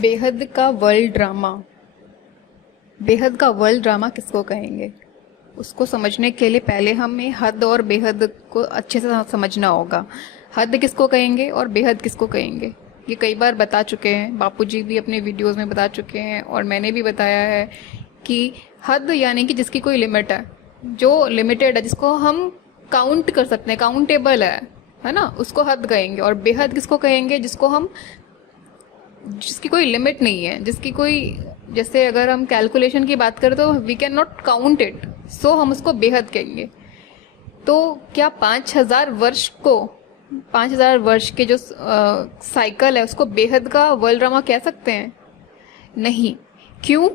बेहद का world drama. बेहद का वर्ल्ड ड्रामा किसको कहेंगे? उसको समझने के लिए पहले हमें हद और बेहद को अच्छे से समझना होगा। हद किसको कहेंगे और बेहद किसको कहेंगे, ये कई बार बता चुके हैं, बापूजी भी अपने वीडियोस में बता चुके हैं और मैंने भी बताया है कि हद यानी कि जिसकी कोई लिमिट है, जो लिमिटेड है, जिसको हम काउंट कर सकते हैं, काउंटेबल है ना, उसको हद कहेंगे। और बेहद किसको कहेंगे? जिसकी कोई लिमिट नहीं है, जिसकी कोई, जैसे अगर हम कैलकुलेशन की बात करें तो we can not count it, so हम उसको बेहद कहेंगे। तो क्या 5000 वर्ष के जो साइकिल है उसको बेहद का वर्ल्ड ड्रामा कह सकते हैं? नहीं। क्यों?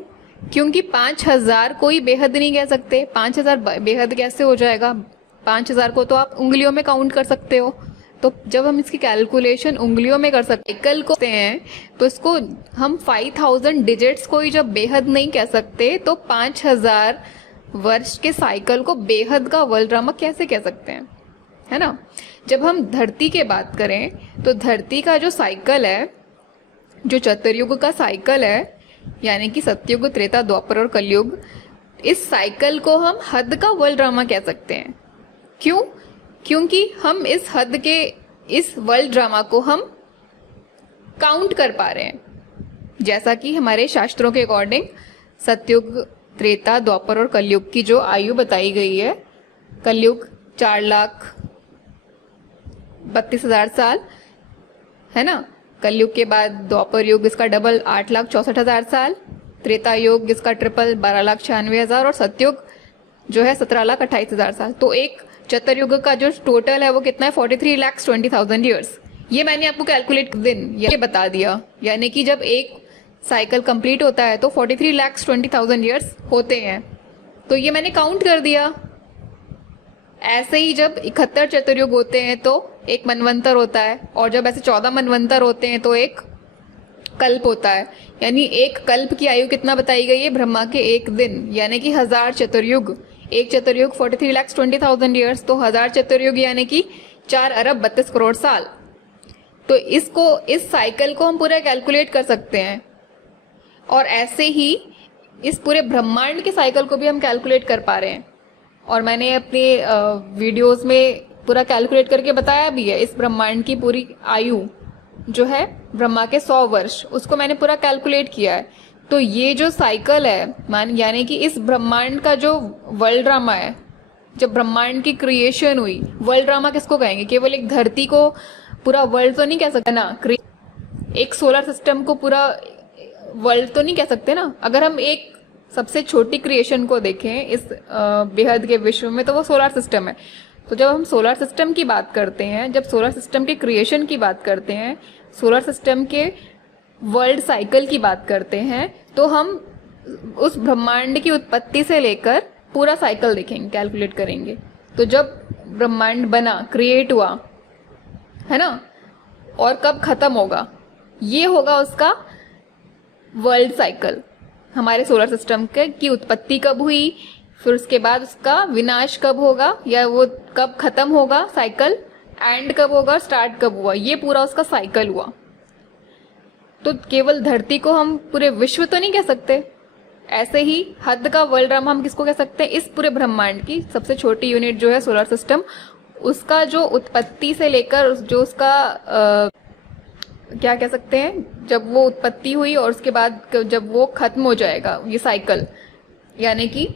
क्योंकि 5000 कोई बेहद नहीं कह सकते। 5000 बेहद कैसे हो जाएगा? 5000 को तो आप उंगलियों में काउंट कर सकते हो, तो जब हम इसकी कैलकुलेशन उंगलियों में कर सकते साइकिल को हैं, तो इसको हम 5000 डिजिट्स को ही जब बेहद नहीं कह सकते, तो 5000 वर्ष के साइकिल को बेहद का वर्ल्ड ड्रामा कैसे कह सकते हैं, है ना। जब हम धरती की बात करें तो धरती का जो साइकिल है, जो चतुर्युग का साइकिल है, यानी कि सतयुग, त्रेता, द्वापर और कलयुग, इस साइकिल को हम हद का वर्ल्ड ड्रामा कह सकते हैं। क्यों? क्योंकि हम इस हद के, इस वर्ल्ड ड्रामा को हम काउंट कर पा रहे हैं। जैसा कि हमारे शास्त्रों के अकॉर्डिंग सतयुग, त्रेता, द्वापर और कलयुग की जो आयु बताई गई है, कलयुग 4,32,000 साल है ना, कलयुग के बाद द्वापर युग, इसका डबल 8,64,000 साल, त्रेता युग इसका ट्रिपल 12,96,000 और सतयुग जो है 17,28,000 साल। तो एक चतुर्युग का जो टोटल है वो कितना है? 43,20,000 ईयर्स। ये मैंने आपको कैलकुलेट दिन ये बता दिया, यानी कि जब एक साइकिल कंप्लीट होता है तो 43,20,000 ईयर्स होते हैं, तो ये मैंने काउंट कर दिया। ऐसे ही जब 71 चतुर्युग होते हैं तो एक मनवंतर होता है, और जब ऐसे 14 मनवंतर होते हैं तो एक कल्प होता है। यानी एक कल्प की आयु कितना बताई गई है? ब्रह्मा के एक दिन, यानी कि 1000 चतुर्युग। एक चतुर्युग 43,20,000 ईयर्स, तो 1000 चतुर्युग यानी कि 4 अरब 32 करोड़ साल। तो इस साइकिल को हम पूरा कैलकुलेट कर सकते हैं, और ऐसे ही इस पूरे ब्रह्मांड के साइकिल को भी हम कैलकुलेट कर पा रहे हैं। और मैंने अपने वीडियोस में पूरा कैलकुलेट करके बताया भी है। इस ब्रह्मांड की पूरी आयु जो है ब्रह्मा के 100 वर्ष, उसको मैंने पूरा कैलकुलेट किया है। तो ये जो साइकिल है, यानी कि इस ब्रह्मांड का जो वर्ल्ड ड्रामा है, जब ब्रह्मांड की क्रिएशन हुई, वर्ल्ड ड्रामा किसको कहेंगे? केवल एक धरती को पूरा वर्ल्ड तो नहीं कह सकते ना, एक सोलर सिस्टम को पूरा वर्ल्ड तो नहीं कह सकते ना। अगर हम एक सबसे छोटी क्रिएशन को देखें इस बेहद के विश्व में, तो वो सोलर सिस्टम है। तो जब हम सोलर सिस्टम की बात करते हैं, जब सोलर सिस्टम के क्रिएशन की बात करते हैं, सोलर सिस्टम के वर्ल्ड साइकिल की बात करते हैं, तो हम उस ब्रह्मांड की उत्पत्ति से लेकर पूरा साइकिल देखेंगे, कैलकुलेट करेंगे। तो जब ब्रह्मांड बना, क्रिएट हुआ, है ना, और कब खत्म होगा, ये होगा उसका वर्ल्ड साइकिल। हमारे सोलर सिस्टम के की उत्पत्ति कब हुई, फिर उसके बाद उसका विनाश कब होगा, या वो कब खत्म होगा साइकिल, एंड कब होगा, स्टार्ट कब हुआ, ये पूरा उसका साइकिल हुआ। तो केवल धरती को हम पूरे विश्व तो नहीं कह सकते। ऐसे ही हद का वर्ल्ड ड्रामा हम किसको कह सकते हैं? इस पूरे ब्रह्मांड की सबसे छोटी यूनिट जो है सोलर सिस्टम, उसका जो उत्पत्ति से लेकर जो उसका क्या कह सकते हैं, जब वो उत्पत्ति हुई और उसके बाद जब वो खत्म हो जाएगा ये साइकिल, यानी कि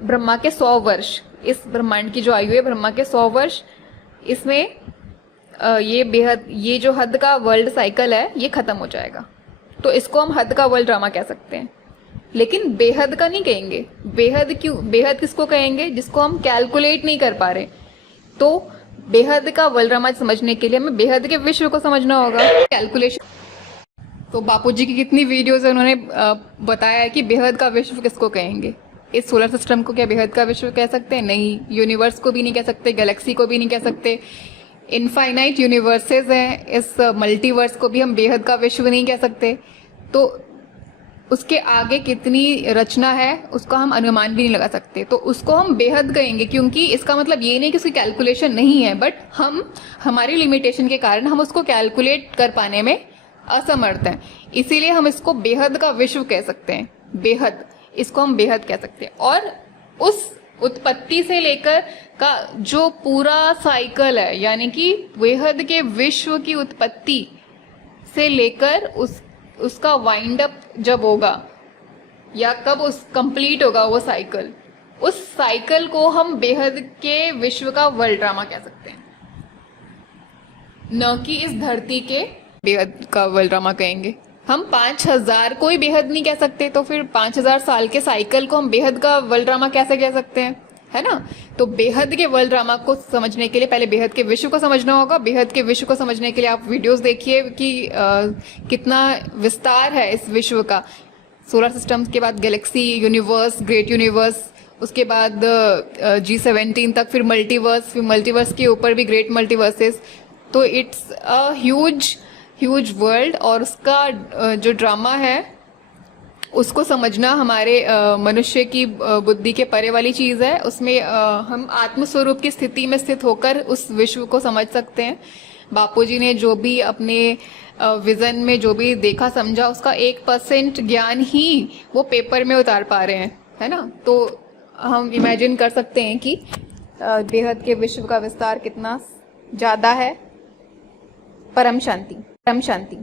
ब्रह्मा के 100 वर्ष, इस ब्रह्मांड की जो आयु है ब्रह्मा के 100 वर्ष, इसमें ये जो हद का वर्ल्ड साइकिल है ये खत्म हो जाएगा। तो इसको हम हद का वर्ल्ड ड्रामा कह सकते हैं, लेकिन बेहद का नहीं कहेंगे। बेहद क्यों? बेहद किसको कहेंगे? जिसको हम कैलकुलेट नहीं कर पा रहे। तो बेहद का वर्ल्ड ड्रामा समझने के लिए हमें बेहद के विश्व को समझना होगा, कैलकुलेशन। तो बापूजी की कितनी वीडियोस है, उन्होंने बताया है कि बेहद का विश्व किसको कहेंगे। इस सोलर सिस्टम को क्या बेहद का विश्व कह सकते हैं? नहीं। यूनिवर्स को भी नहीं कह सकते, गैलेक्सी को भी नहीं कह सकते। इनफाइनाइट यूनिवर्सेस हैं, इस मल्टीवर्स को भी हम बेहद का विश्व नहीं कह सकते। तो उसके आगे कितनी रचना है उसका हम अनुमान भी नहीं लगा सकते, तो उसको हम बेहद कहेंगे। क्योंकि इसका मतलब ये नहीं कि उसकी कैलकुलेशन नहीं है, बट हम हमारी लिमिटेशन के कारण हम उसको कैलकुलेट कर पाने में असमर्थ हैं। इसीलिए हम इसको बेहद का विश्व कह सकते हैं, बेहद, इसको हम बेहद कह सकते हैं। और उस उत्पत्ति से लेकर का जो पूरा साइकिल है, यानी कि बेहद के विश्व की उत्पत्ति से लेकर उसका वाइंड अप जब होगा या कब उस कंप्लीट होगा वो साइकिल, उस साइकिल को हम बेहद के विश्व का वर्ल्ड ड्रामा कह सकते हैं, न कि इस धरती के बेहद का वर्ल्ड ड्रामा कहेंगे। हम 5000 को ही बेहद नहीं कह सकते, तो फिर 5000 साल के साइकिल को हम बेहद का वर्ल्ड ड्रामा कैसे कह सकते हैं, है ना। तो बेहद के वर्ल्ड ड्रामा को समझने के लिए पहले बेहद के विश्व को समझना होगा। बेहद के विश्व को समझने के लिए आप वीडियोस देखिए कि कितना विस्तार है इस विश्व का। सोलर सिस्टम के बाद गैलेक्सी, यूनिवर्स, ग्रेट यूनिवर्स, उसके बाद G17 तक, फिर मल्टीवर्स, फिर मल्टीवर्स के ऊपर भी ग्रेट मल्टीवर्सेस। तो इट्स अ ह्यूज वर्ल्ड, और उसका जो ड्रामा है उसको समझना हमारे मनुष्य की बुद्धि के परे वाली चीज है। उसमें हम आत्मस्वरूप की स्थिति में स्थित होकर उस विश्व को समझ सकते हैं। बापूजी ने जो भी अपने विजन में जो भी देखा समझा, उसका 1% ज्ञान ही वो पेपर में उतार पा रहे हैं, है ना। तो हम इमेजिन कर सकते हैं कि बेहद के विश्व का विस्तार कितना ज्यादा है। परम शांति, परम शांति।